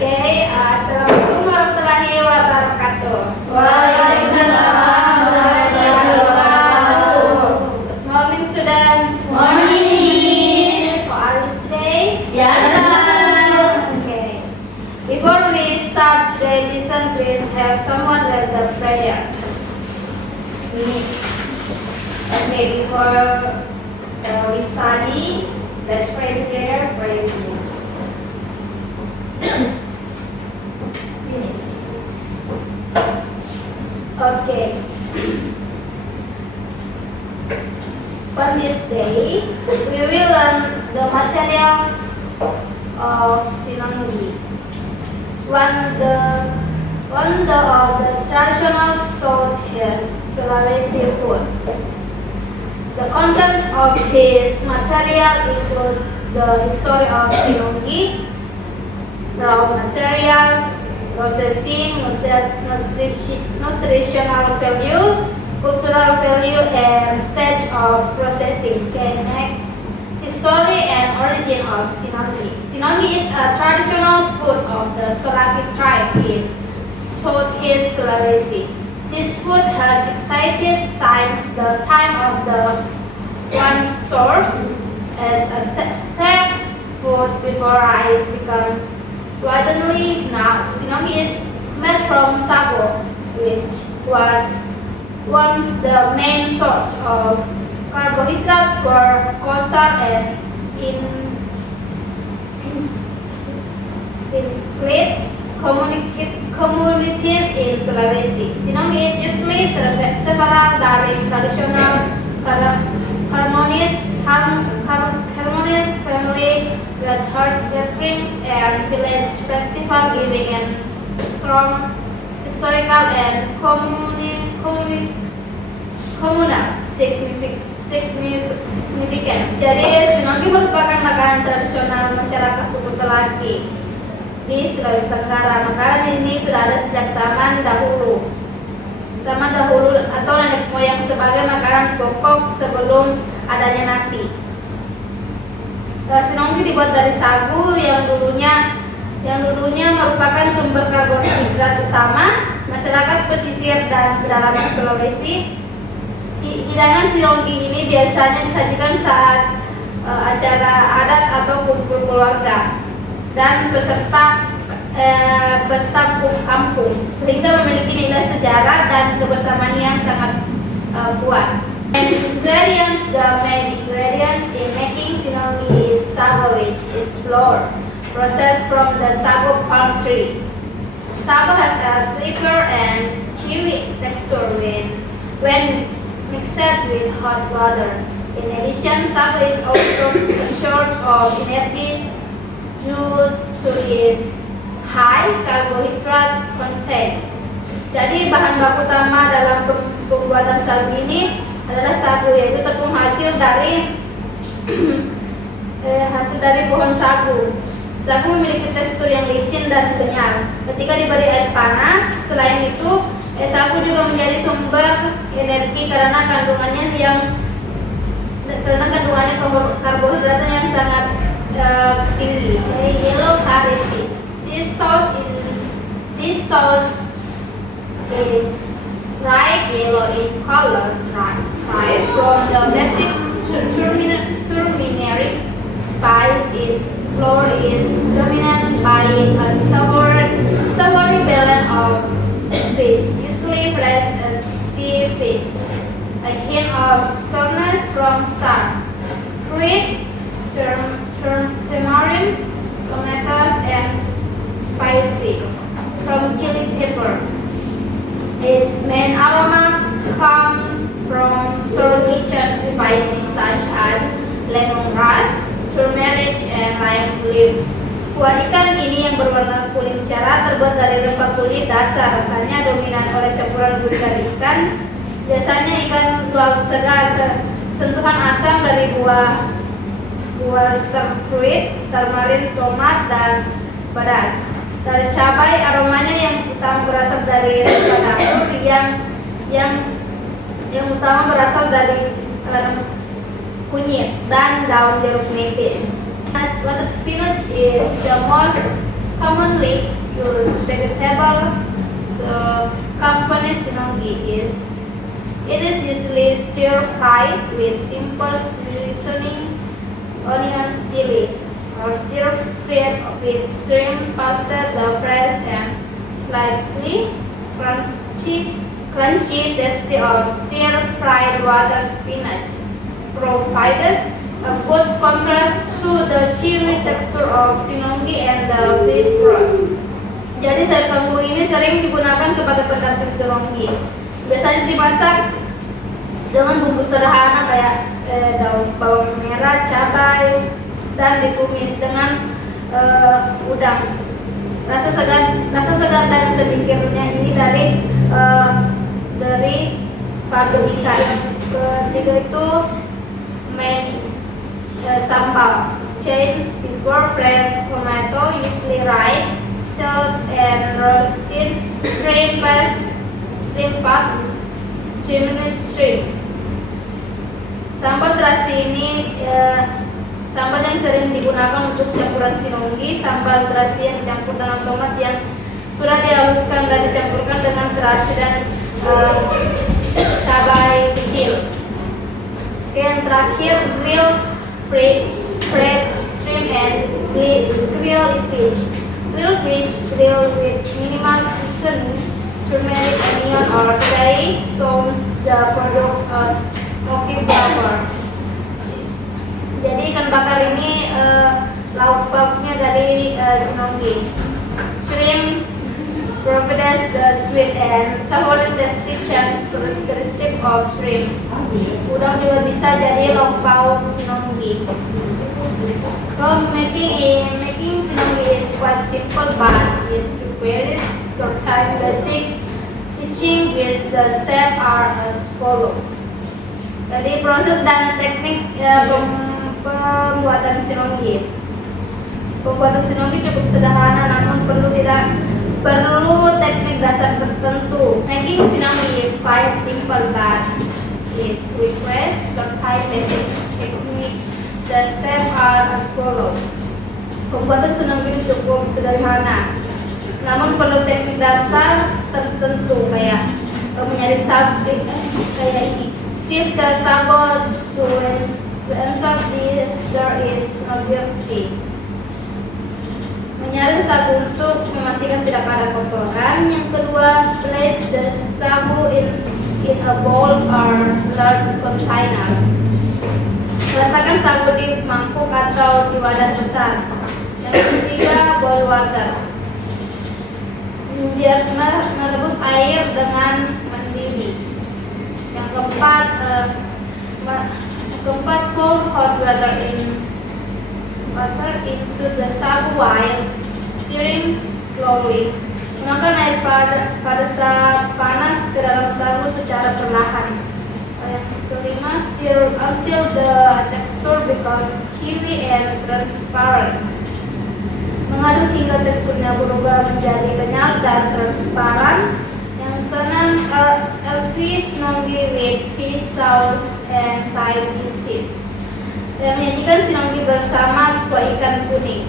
Assalamualaikum warahmatullahi wabarakatuh. Waalaikumsalam warahmatullahi wabarakatuh. Good morning, student. Morning, Miss. How are you today? Yeah. Okay. Before we start today's lesson, please have someone read the prayer. Okay. Before we study, let's pray together. Pray with me. Finish. Okay. On this day, we will learn the material of Sinanggi. One of the traditional Southeast Sulawesi food. The contents of this material includes the history of Sinanggi, raw materials, processing, nutritional value, cultural value, and stage of processing. Okay, next. History and origin of Sinanggi. Sinanggi is a traditional food of the Tolaki tribe in Southeast Sulawesi. This food has existed since the time of the wine stores as a step food before rice became widely known. Sinanggi is made from sago, which was once the main source of carbohydrate for coastal and inland communities in Sulawesi. Sinanggi is usually several dari traditional harmonious family gatherings and village festival giving and strong historical and communal significance. Jadi Sinanggi merupakan makanan tradisional masyarakat suku Telaki di Sulawesi Tenggara. Makanan ini sudah ada sejak zaman dahulu atau nenek moyang sebagai makanan pokok sebelum adanya nasi. Sinanggi dibuat dari sagu yang dulunya merupakan sumber karbohidrat utama masyarakat pesisir dan pedalaman Sulawesi. Hidangan Sinanggi ini biasanya disajikan saat acara adat atau kumpul keluarga dan pesta kampung, sehingga memiliki nilai sejarah dan kebersamaan yang sangat kuat. And ingredients, the main ingredients in making Sinanggi is sago, which is flour processed from the sago palm tree. Sago has a slippery and chewy texture when mixed with hot water. In addition, sago is also a source of energy due to its high carbohydrate content. Jadi bahan baku utama dalam pembuatan sagu ini adalah sagu, yaitu tepung hasil dari pohon sagu. Sagu memiliki tekstur yang licin dan kenyal. Ketika diberi air panas, selain itu sagu juga menjadi sumber energi karena kandungannya karbohidratnya yang sangat tinggi. Yellow curry fish. This sauce is bright yellow in color, derived from the basic turmeric spice. Its flour is dominated by a savory blend of fish, usually fresh sea fish, a hint of sourness from starch, fruit, tamarind, tomatoes, and spicy from chili pepper. Its main aroma comes from store kitchen spices such as lemongrass, turmeric, and lime leaves. Kuah ikan ini yang berwarna kuning cerah terbuat dari rempah kulit dasar. Rasanya dominan oleh campuran gurita ikan. Biasanya ikan laut segar, sentuhan asam dari buah fruit, tamarind, tomat, dan pedas. Dari cabai, aromanya yang utama berasal dari rempah dapur, yang utama berasal dari kunyit dan daun jeruk nipis. Water spinach is the most commonly used vegetable to accompany sinonggi is it is usually stir-fried with simple seasoning, onions, chili, or stir-fried with shrimp, pasta, the fresh and slightly crunchy tasty or stir-fried water spinach provides a good contrast to the chewy texture of sinonggi and the fish broth. Jadi sayur kangkung ini sering digunakan sebagai pendamping sinonggi. Biasanya dimasak dengan bumbu sederhana kayak daun bawang merah, cabai, dan ditumis dengan udang. Rasa segar dan sedikitnya ini dari kaldu ikan. Ketiga itu sambal. Change before fresh tomato, usually ripe, salt and roasted shrimp Sambal terasi ini sambal yang sering digunakan untuk campuran sinonggi. Sambal terasi yang dicampur dengan tomat yang sudah dihaluskan dan dicampurkan dengan terasi dan cabai kecil. Yang terakhir fried shrimp and grilled fish. Grilled fish grilled with minimal seasoning, turmeric, onion, or chili sauce the product smoky flavor. Jadi ikan bakar ini lauk pauknya dari sinonggi. Shrimp provides the sweet and savory tasty characteristic of shrimp. Udang juga bisa jadi lauk pauk sinonggi. Making sinonggi is quite simple, but it requires time basic teaching with the steps are as follows. Jadi proses dan teknik pembuatan sinonggi. Pembuatan sinonggi cukup sederhana, namun perlu teknik dasar tertentu. Making sinonggi is quite simple, but it requires time basic technique. The steps are as follows. Pembuatan sinonggi cukup sederhana, namun perlu teknik dasar tertentu kayak menyaring sagu kayak ini. Sift the sago to ensure there is no dirty. Menyaring sagu untuk memastikan tidak ada kotoran. Yang kedua, place the sagu in a bowl or large container. Letakkan sagu di mangkuk atau di wadah besar. Yang ketiga, boil water. Merebus air dengan mendidih. Yang keempat, pour hot water into the sagu while stirring slowly. Tuangkan air pada saat panas ke dalam sagu secara perlahan. Yang kelima, stir until the texture becomes chewy and transparent. Mengaduk hingga teksturnya berubah menjadi kenyal dan transparan. Yang keenam, sinonggi with fish sauce and side dishes. Dan menyajikan sinonggi bersama kuah ikan kuning.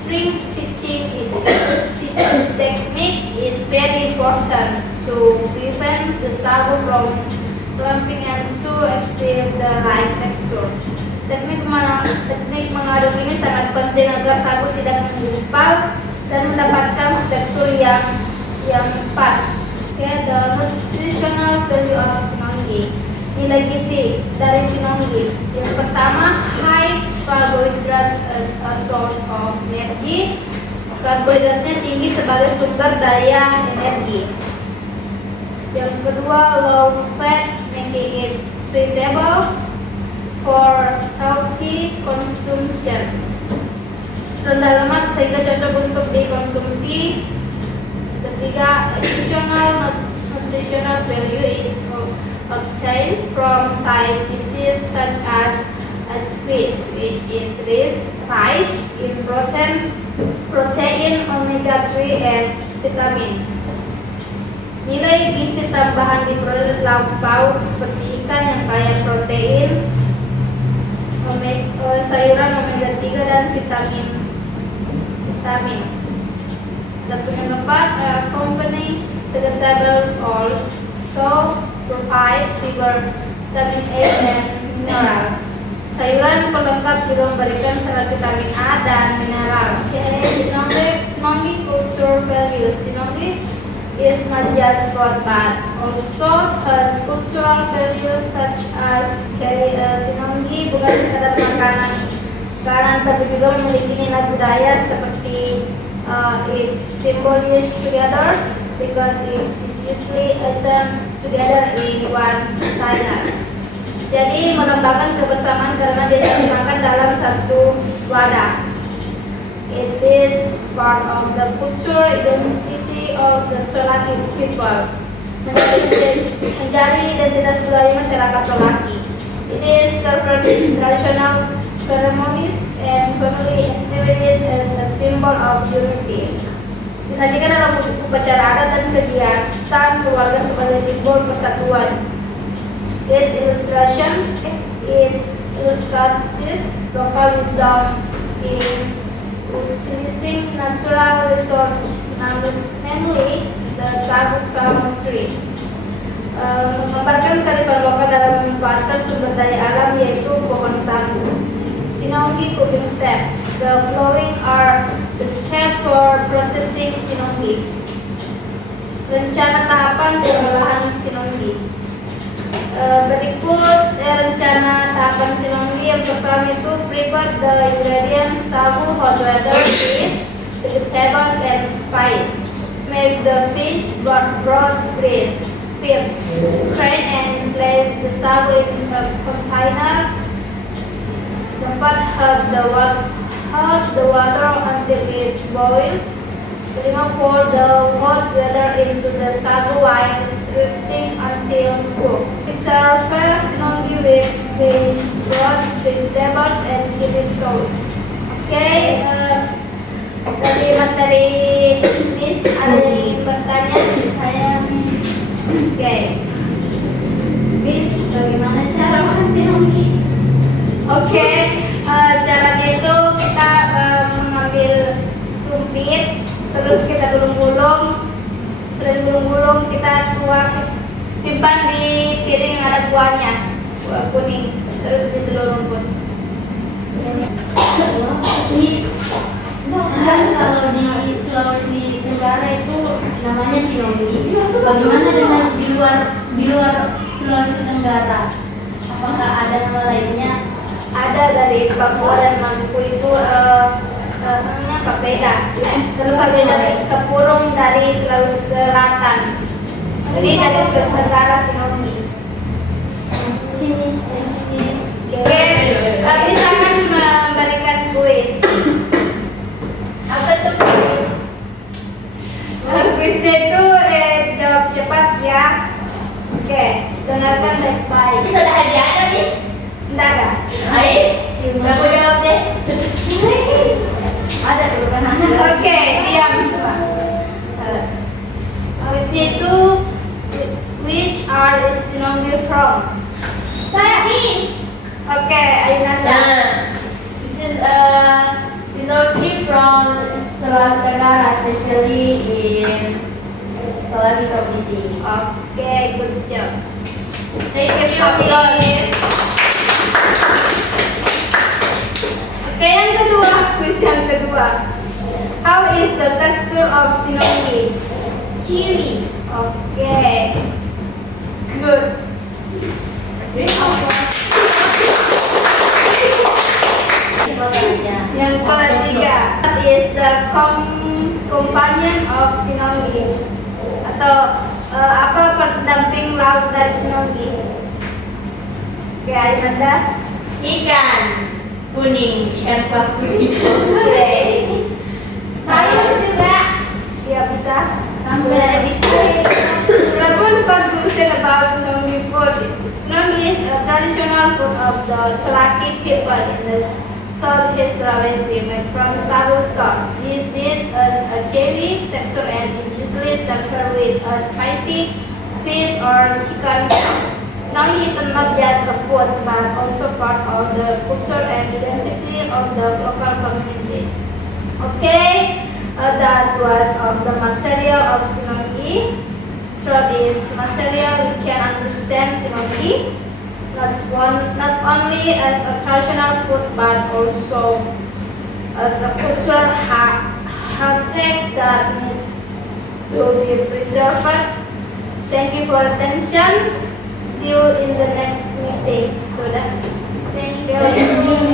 String teaching technique is very important to prevent the sagu from clumping and to achieve the right texture. Teknik mengaduk ini sangat penting agar sagu tidak menggumpal dan mendapatkan tekstur yang pas. The nutritional value of sinonggi. Nilai gizi dari sinonggi. Yang pertama, high carbohydrates as a source of energy. Karbohidratnya tinggi sebagai sumber daya energi. Yang kedua, low fat, making it suitable for healthy consumption. Rendah lemak sehingga cocok untuk dikonsumsi. Ketiga, additional nutritional value is obtained from side dishes such as fish, which is rich in protein, omega-3 and vitamin. Nilai gizi tambahan di produk lauk pauk seperti ikan yang kaya protein, sayuran omega 3 dan vitamin. Dan yang keempat, accompanying vegetables also provide fiber, vitamin A and minerals. Sayuran pelengkap juga memberikan syarat vitamin A dan mineral. Sinonggi cultural values. Sinonggi is not just food but also has cultural values such as Sinonggi bukan sekadar makanan tapi juga memiliki nilai budaya seperti it symbolizes together because it is usually eaten together in one container. Jadi melambangkan kebersamaan karena biasa dimakan dalam satu wadah. It is part of the cultural identity of the Cholaki people. Menjadi identitas budaya masyarakat Cholaki. It is served in traditional ceremonies and family activities as a symbol of unity. Disajikan dalam upacara adat dan kegiatan keluarga sebagai simbol persatuan. It illustrates local wisdom in utilizing natural resources, namely the sagu palm tree. Menggambarkan kearifan lokal dalam memanfaatkan sumber daya alam yaitu pohon sagu. Sinonggi cooking step. The following are the steps for processing sinonggi. Rencana tahapan pengolahan sinonggi. Berikut rencana tahapan sinonggi. Yang pertama itu prepare the ingredients sagu, hot water, fish, vegetables, and spice. Make the fish broth freeze. Strain and place the sagu in a container. Keempat, heat the water until it boils. Kelima, pour the hot water into the sagu while stirring until cooked. Serve sinonggi with fish broth, vegetables, and chili sauce. Oke, dari materi Miss ada yang ingin bertanya? Saya Oke. Miss, bagaimana cara makan sinonggi? Oke, caranya itu kita mengambil sumpit, terus kita gulung-gulung. Setelah digulung-gulung kita tuang, simpan di piring yang ada kuahnya, kuah kuning, terus di seluruh rumput. Kalau di Sulawesi Tenggara itu namanya sinonggi. Bagaimana dengan di luar Sulawesi Tenggara? Apakah ada nama lainnya? Ada dari Papua dan Maluku itu namanya papeda. Terus ada dari kepurung dari Sulawesi Selatan. Jadi dari Sulawesi Tenggara sinonggi. Oke, misalkan memberikan kuis. Apa tuh kuis? Kuisnya itu jawab cepat ya. Oke, dengarkan baik-baik. Bisa ada hadiahnya, Miss? Tidak ada. Ayo, kamu jawab deh. Ada dulu kan. Oke, diam semua. Kuisnya itu which are is sinonggi from? Saya nih. Oke, Ainanda. This is sinonggi from Sulawesi Tenggara, especially in Tolabi community. Oke, good job. Thank you, Miss. Oke, yang kedua, kuis yang kedua. How is the texture of sinonggi? Chewy. Oke, good. Yang ketiga, what is the companion of sinonggi? Atau apa pendamping laut dari sinonggi? Oke, Ainanda. Ikan kuning, ikan kuah kuning. Oke. Sayur juga. Ya bisa. Sambil bisa. One conclusion about sinonggi food. Sinonggi is a traditional food of the Cholaki people in the Southeast Sulawesi, made from sagu stalks. This dish has a chewy texture and is usually served with a spicy fish or chicken sauce. Sinonggi is not just a food, but also part of the culture and identity of the local community. Okay, that was the material of Sinonggi. Through this material, we can understand Sinonggi not only as a traditional food, but also as a cultural heritage that needs to be preserved. Thank you for attention. See you in the next meeting, student. Thank you.